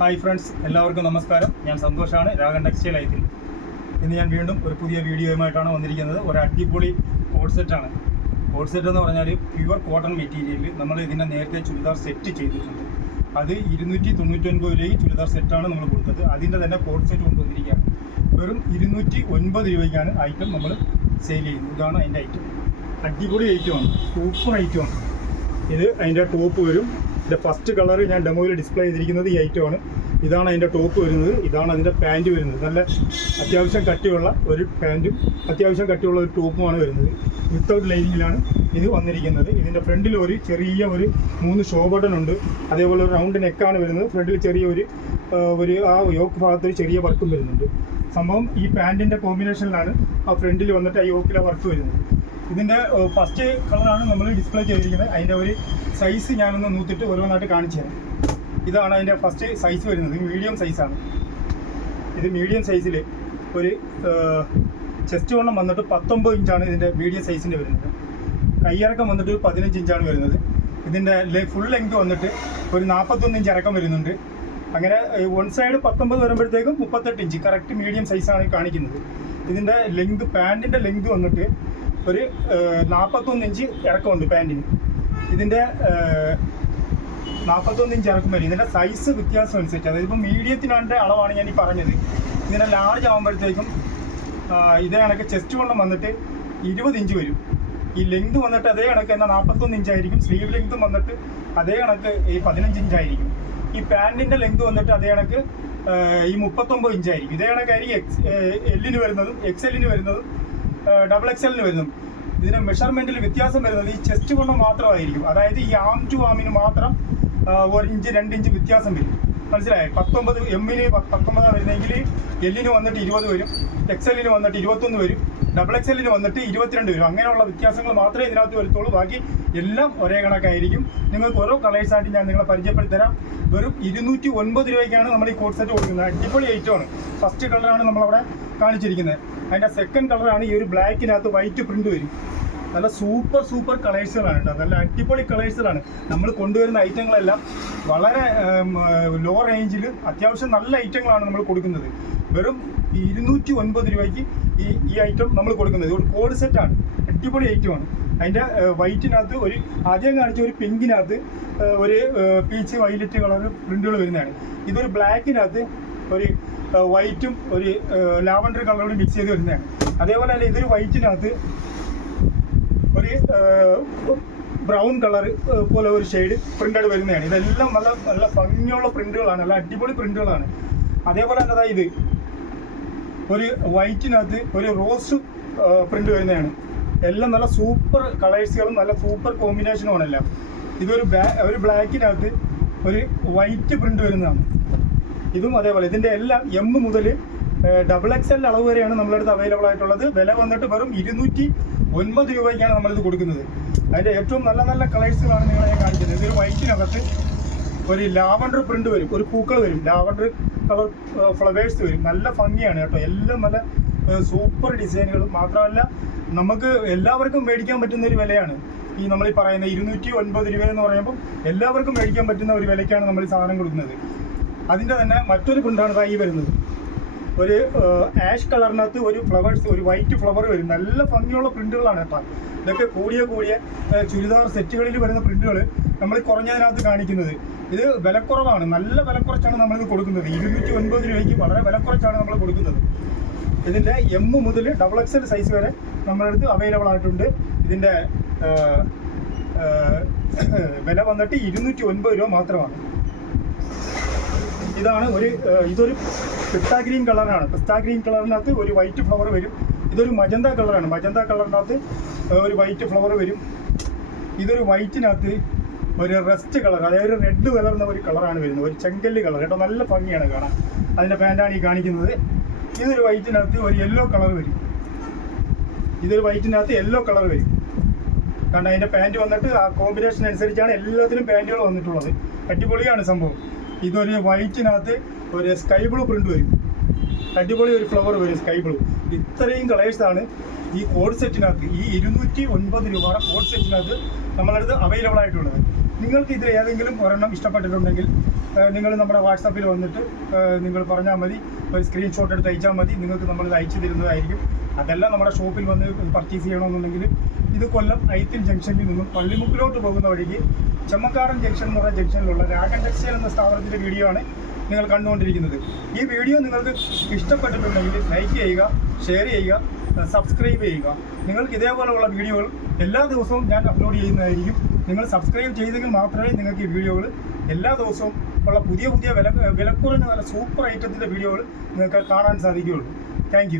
Hi friends എല്ലാവർക്കും നമസ്കാരം. ഞാൻ സന്തോഷാണ് രാഗൻ ടെക്സ്റ്റൈൽ ഐത്തിൽ ഇന്ന് ഞാൻ വീണ്ടും ഒരു പുതിയ വീഡിയോയുമായിട്ടാണ് വന്നിരിക്കുന്നത്. ഒരു അടിപൊളി കോഡ് സെറ്റാണ് കോഡ് സെറ്റ് എന്ന് പറഞ്ഞാൽ പ്യുവർ കോട്ടൺ മെറ്റീരിയലിൽ നമ്മൾ ഇതിന്റെ നേരത്തെ ചുരിദാർ സെറ്റ് ചെയ്തിട്ടുണ്ട്. അത് ഇരുന്നൂറ്റി തൊണ്ണൂറ്റൊൻപത് രൂപയ്ക്ക് ചുരിദാർ സെറ്റാണ് നമ്മൾ കൊടുത്തത്. അതിന്റെ തന്നെ കോഡ് സെറ്റ് കൊണ്ടുവന്നിരിക്കുകയാണ്. വെറും ഇരുന്നൂറ്റി ഒൻപത് രൂപയ്ക്കാണ് ഐറ്റം നമ്മൾ സെയിൽ ചെയ്യുന്നത്. ഇതാണ് അതിന്റെ ഐറ്റം അടിപൊളി ഐറ്റമാണ് സൂപ്പർ ഐറ്റമാണ് ഇത് അതിന്റെ ടോപ്പ് വരും. ഇതിന്റെ ഫസ്റ്റ് കളർ ഞാൻ ഡെമോയിൽ ഡിസ്പ്ലേ ചെയ്തിരിക്കുന്നത് ഈ ഐറ്റമാണ് ഇതാണ് അതിന്റെ ടോപ്പ് വരുന്നത്. ഇതാണ് അതിന്റെ പാന്റ് വരുന്നത്. നല്ല അത്യാവശ്യം കട്ടിയുള്ള ഒരു പാന്റും അത്യാവശ്യം കട്ടിയുള്ള ഒരു ടോപ്പുമാണ് വരുന്നത്. വിത്തൗട്ട് ലൈനിങ്ങിലാണ് ഇത് വന്നിരിക്കുന്നത്. ഇതിന്റെ ഫ്രണ്ടിൽ ഒരു ചെറിയ ഒരു മൂന്ന് ഷോ ബട്ടൺ ഉണ്ട്. അതേപോലെ ഒരു റൗണ്ട് നെക്കാണ് വരുന്നത്. ഫ്രണ്ടിൽ ചെറിയ ഒരു ഒരു ആ യോക്ക് ഭാഗത്ത് ഒരു ചെറിയ വർക്കും വരുന്നുണ്ട്. സംഭവം ഈ പാന്റിന്റെ കോമ്പിനേഷനിലാണ് ആ ഫ്രണ്ടിൽ വന്നിട്ട് ആ യോക്കിലെ വർക്ക് വരുന്നത്. ഇതിന്റെ ഫസ്റ്റ് കളറാണ് നമ്മൾ ഡിസ്പ്ലേ ചെയ്തിരിക്കുന്നത്. അതിന്റെ ഒരു സൈസ് ഞാനൊന്ന് നൂത്തിട്ട് ഓരോന്നായിട്ട് കാണിച്ചു തരാം. ഇതാണ് അതിന്റെ ഫസ്റ്റ് സൈസ് വരുന്നത്. മീഡിയം സൈസാണ് ഇത് മീഡിയം സൈസിൽ ഒരു ചെസ്റ്റ് വണ്ണം വന്നിട്ട് പത്തൊമ്പത് ഇഞ്ചാണ് ഇതിന്റെ മീഡിയം സൈസിന്റെ വരുന്നത്. കൈയിറക്കം വന്നിട്ട് പതിനഞ്ച് ഇഞ്ചാണ് വരുന്നത്. ഇതിന്റെ ഫുൾ ലെങ്ത് വന്നിട്ട് ഒരു നാൽപ്പത്തൊന്ന് ഇഞ്ച് ഇറക്കം വരുന്നുണ്ട്. അങ്ങനെ വൺ സൈഡ് പത്തൊമ്പത് വരുമ്പോഴത്തേക്കും മുപ്പത്തെട്ട് ഇഞ്ച് കറക്റ്റ് മീഡിയം സൈസാണ് കാണിക്കുന്നത്. ഇതിന്റെ ലെങ്ത് പാന്റിന്റെ ലെങ്ത് വന്നിട്ട് ഒരു നാൽപ്പത്തൊന്ന് ഇഞ്ച് ഇറക്കമുണ്ട് പാന്റിന് ഇതിന്റെ നാൽപ്പത്തൊന്ന് ഇഞ്ച് ഇറക്കം വരും. ഇതിന്റെ സൈസ് വ്യത്യാസം അനുസരിച്ച്. അതായത് ഇപ്പോൾ മീഡിയത്തിനാണ്ട് അളവാണ് ഞാൻ ഈ പറഞ്ഞത്. ഇതിന്റെ ലാർജ് ആകുമ്പോഴത്തേക്കും ഇതേ കണക്ക് ചെസ്റ്റ് വണ്ണം വന്നിട്ട് ഇരുപത് ഇഞ്ച് വരും. ഈ ലെങ്ത് വന്നിട്ട് അതേ കണക്ക് എന്നാൽ നാൽപ്പത്തൊന്ന് ഇഞ്ചായിരിക്കും സ്ലീവ് ലെങ്ത്തും വന്നിട്ട് അതേ കണക്ക് ഈ പതിനഞ്ച് ഇഞ്ചായിരിക്കും ഈ പാന്റിന്റെ ലെങ്ത് വന്നിട്ട് അതേ കണക്ക് ഈ മുപ്പത്തൊമ്പത് ഇഞ്ചായിരിക്കും ഇതേ കണക്കായിരിക്കും എക്സ് എല്ലിന് വരുന്നതും എക്സ് എല്ലിന് വരുന്നതും ഡബിൾ എക്സലിന് വരുന്നു. ഇതിന് മെഷർമെന്റിൽ വ്യത്യാസം വരുന്നത് ഈ ചെസ്റ്റ് കൊണ്ട് മാത്രമായിരിക്കും. അതായത് ഈ ആം ടു ആമിന് മാത്രം ഒരു ഇഞ്ച് രണ്ട് ഇഞ്ച് വ്യത്യാസം വരും. മനസ്സിലായി? പത്തൊമ്പത് എമ്മിന് പത്തൊമ്പതാണ് വരുന്നതെങ്കിൽ എല്ലിന് വന്നിട്ട് ഇരുപത് വരും. എക്സലിന് വന്നിട്ട് ഇരുപത്തൊന്ന് വരും. ഡബിൾ എക്സലിന് വന്നിട്ട് ഇരുപത്തിരണ്ട് വരും. അങ്ങനെയുള്ള വ്യത്യാസങ്ങൾ മാത്രമേ ഇതിനകത്ത് വരുത്തുള്ളൂ. ബാക്കി എല്ലാം ഒരേ കണക്കായിരിക്കും. നിങ്ങൾക്ക് ഓരോ കളേഴ്സായിട്ട് ഞാൻ നിങ്ങളെ പരിചയപ്പെടുത്തി തരാം. വെറും ഇരുന്നൂറ്റി ഒൻപത് രൂപയ്ക്കാണ് നമ്മൾ ഈ കോഡ് സെറ്റ് കൊടുക്കുന്നത്. അടിപൊളി ഐറ്റമാണ് ഫസ്റ്റ് കളറാണ് നമ്മളവിടെ കാണിച്ചിരിക്കുന്നത്. അതിന്റെ സെക്കൻഡ് കളറാണ് ഈ ഒരു ബ്ലാക്കിനകത്ത് വൈറ്റ് പ്രിന്റ് വരും. നല്ല സൂപ്പർ സൂപ്പർ കളേഴ്സുകളാണ് കേട്ടോ. നല്ല അടിപൊളി കളേഴ്സുകളാണ് നമ്മൾ കൊണ്ടുവരുന്ന ഐറ്റങ്ങളെല്ലാം വളരെ ലോ റേഞ്ചിൽ അത്യാവശ്യം നല്ല ഐറ്റങ്ങളാണ് നമ്മൾ കൊടുക്കുന്നത്. വെറും ഇരുന്നൂറ്റി ഒൻപത് രൂപയ്ക്ക് ഈ ഈ ഐറ്റം നമ്മൾ കൊടുക്കുന്നത്. ഒരു കോഡ് സെറ്റാണ് അടിപൊളി ഐറ്റമാണ് അതിന്റെ വൈറ്റിനകത്ത് ഒരു ആദ്യം കാണിച്ച ഒരു പിങ്കിനകത്ത് ഒരു പീച്ച് വൈലറ്റ് കളർ പ്രിന്റുകൾ വരുന്നതാണ്. ഇതൊരു ബ്ലാക്കിനകത്ത് ഒരു വൈറ്റും ഒരു ലാവണ്ടർ കളറോട് മിക്സ് ചെയ്ത് വരുന്നതാണ്. അതേപോലെ തന്നെ ഇതൊരു വൈറ്റിനകത്ത് ഒരു ബ്രൗൺ കളർ പോലെ ഒരു ഷെയ്ഡ് പ്രിന്റഡ് വരുന്നതാണ്. ഇതെല്ലാം നല്ല നല്ല ഭംഗിയുള്ള പ്രിന്റുകളാണ്. നല്ല അടിപൊളി പ്രിന്റുകളാണ്. അതേപോലെ തന്നെ ഇത്. ഒരു വൈറ്റിനകത്ത് ഒരു റോസ് പ്രിന്റ് വരുന്നതാണ്. എല്ലാം നല്ല സൂപ്പർ കളേഴ്സുകളും നല്ല സൂപ്പർ കോമ്പിനേഷനുമാണ് എല്ലാം ഇതൊരു ഒരു ബ്ലാക്കിനകത്ത് ഒരു വൈറ്റ് പ്രിന്റ് വരുന്നതാണ്. ഇതും അതേപോലെ. ഇതിന്റെ എല്ലാം എം മുതൽ ഡബിൾ എക്സ് എൽ അളവ് വരെയാണ് നമ്മളടുത്ത് അവൈലബിൾ ആയിട്ടുള്ളത്. വില വന്നിട്ട് വെറും ഇരുന്നൂറ്റി ഒൻപത് രൂപയ്ക്കാണ് നമ്മളിത് കൊടുക്കുന്നത്. അതിന്റെ ഏറ്റവും നല്ല നല്ല കളേഴ്സുകളാണ് നിങ്ങളെ ഞാൻ കാണിക്കുന്നത് ഇതൊരു വൈറ്റിനകത്ത് ഒരു ലാവണ്ടർ പ്രിന്റ് വരും. ഒരു പൂക്കൾ വരും. ലാവണ്ടർ കളർ ഫ്ലവേഴ്സ് വരും. നല്ല ഭംഗിയാണ് കേട്ടോ. എല്ലാം നല്ല സൂപ്പർ ഡിസൈനുകൾ മാത്രമല്ല നമുക്ക് എല്ലാവർക്കും മേടിക്കാൻ പറ്റുന്ന ഒരു വിലയാണ്. ഈ നമ്മൾ പറയുന്ന ഇരുന്നൂറ്റി ഒൻപത് രൂപ എന്ന് പറയുമ്പോൾ എല്ലാവർക്കും മേടിക്കാൻ പറ്റുന്ന ഒരു വിലയ്ക്കാണ് നമ്മൾ ഈ സാധനം കൊടുക്കുന്നത്. അതിന്റെ തന്നെ മറ്റൊരു പ്രിന്റാണ് ഈ വരുന്നത്. ഒരു ആഷ് കളറിനകത്ത് ഒരു ഫ്ലവേഴ്സ് ഒരു വൈറ്റ് ഫ്ലവർ വരും. നല്ല ഭംഗിയുള്ള പ്രിന്റുകളാണ് കേട്ടോ. ഇതൊക്കെ കൂടിയ കൂടിയ ചുരിദാർ സെറ്റുകളിൽ വരുന്ന പ്രിന്റുകൾ നമ്മൾ കുറഞ്ഞതിനകത്ത് കാണിക്കുന്നത്. ഇത് വിലക്കുറവാണ്. നല്ല വിലക്കുറച്ചാണ് നമ്മളിത് കൊടുക്കുന്നത്. ഇരുന്നൂറ്റി ഒൻപത് രൂപയ്ക്ക് വളരെ വിലക്കുറച്ചാണ് നമ്മൾ കൊടുക്കുന്നത്. ഇതിന്റെ എം മുതൽ ഡബിൾ എക്സൽ സൈസ് വരെ നമ്മുടെ അടുത്ത് അവൈലബിൾ ആയിട്ടുണ്ട് ഇതിന്റെ വില വന്നിട്ട് ഇരുന്നൂറ്റി ഒൻപത് രൂപ മാത്രമാണ്. ഇതാണ് ഒരു ഇതൊരു പിസ്താ ഗ്രീൻ കളറാണ് പിസ്താ ഗ്രീൻ കളറിനകത്ത് ഒരു വൈറ്റ് ഫ്ലവർ വരും. ഇതൊരു മജന്ത കളറാണ്. മജന്ത കളറിനകത്ത് ഒരു വൈറ്റ് ഫ്ലവർ വരും. ഇതൊരു വൈറ്റിനകത്ത് ഒരു റെസ്റ്റ് കളർ അതായത് ഒരു റെഡ് കലർന്ന ഒരു കളറാണ് വരുന്നത്. ഒരു ചെങ്കല്ല് കളർ. കേട്ടോ നല്ല ഭംഗിയാണ് കാണാൻ. അതിന്റെ പാന്റാണ് ഈ കാണിക്കുന്നത്. ഇതൊരു വൈറ്റിനകത്ത് ഒരു യെല്ലോ കളർ വരും. ഇതൊരു വൈറ്റിനകത്ത് യെല്ലോ കളർ വരും. കാരണം അതിന്റെ പാന്റ് വന്നിട്ട് ആ കോമ്പിനേഷൻ അനുസരിച്ചാണ് എല്ലാത്തിനും പാന്റുകൾ വന്നിട്ടുള്ളത്. അടിപൊളിയാണ് സംഭവം. ഇതൊരു വൈറ്റിനകത്ത് ഒരു സ്കൈ ബ്ലൂ പ്രിന്റ് വരും. അടിപൊളി ഒരു ഫ്ലവർ വരും സ്കൈ ബ്ലൂ ഇത്രയും കളേഴ്സാണ് ഈ കോഡ് സെറ്റിനകത്ത് ഈ ഇരുന്നൂറ്റി ഒൻപത് രൂപയുടെ കോഡ് സെറ്റിനകത്ത് നമ്മളടുത്ത് അവൈലബിൾ ആയിട്ടുള്ളത്. നിങ്ങൾക്ക് ഇതിൽ ഏതെങ്കിലും ഒരെണ്ണം ഇഷ്ടപ്പെട്ടിട്ടുണ്ടെങ്കിൽ നിങ്ങൾ നമ്മുടെ വാട്സാപ്പിൽ വന്നിട്ട് നിങ്ങൾ പറഞ്ഞാൽ മതി ഒരു സ്ക്രീൻഷോട്ട് എടുത്ത് അയച്ചാൽ മതി നിങ്ങൾക്ക് നമ്മൾ ഇത് അയച്ചു തരുന്നതായിരിക്കും. അതല്ല നമ്മുടെ ഷോപ്പിൽ വന്ന് പർച്ചേസ് ചെയ്യണമെന്നുണ്ടെങ്കിൽ ഇത് കൊല്ലം ഐത്തിൽ ജംഗ്ഷനിൽ നിന്നും പള്ളിമുക്കിലോട്ട് പോകുന്ന വഴിക്ക് ചെമ്മക്കാടൻ ജംഗ്ഷൻ എന്ന് പറയുന്ന ജംഗ്ഷനിലുള്ള രാഗൻ ടെക്സ്റ്റൈൽ എന്ന സ്ഥാപനത്തിന്റെ വീഡിയോ ആണ് നിങ്ങൾ കണ്ടുകൊണ്ടിരിക്കുന്നത്. ഈ വീഡിയോ നിങ്ങൾക്ക് ഇഷ്ടപ്പെട്ടിട്ടുണ്ടെങ്കിൽ ലൈക്ക് ചെയ്യുക ഷെയർ ചെയ്യുക സബ്സ്ക്രൈബ് ചെയ്യുക. നിങ്ങൾക്ക് ഇതേപോലെയുള്ള വീഡിയോകൾ എല്ലാ ദിവസവും ഞാൻ അപ്ലോഡ് ചെയ്യുന്നതായിരിക്കും. നിങ്ങൾ സബ്സ്ക്രൈബ് ചെയ്തെങ്കിൽ മാത്രമേ നിങ്ങൾക്ക് ഈ വീഡിയോകൾ എല്ലാ ദിവസവും ഉള്ള പുതിയ പുതിയ വില വിലക്കുറഞ്ഞ നല്ല സൂപ്പർ ഐറ്റത്തിന്റെ വീഡിയോകൾ നിങ്ങൾക്ക് കാണാൻ സാധിക്കുകയുള്ളൂ. താങ്ക്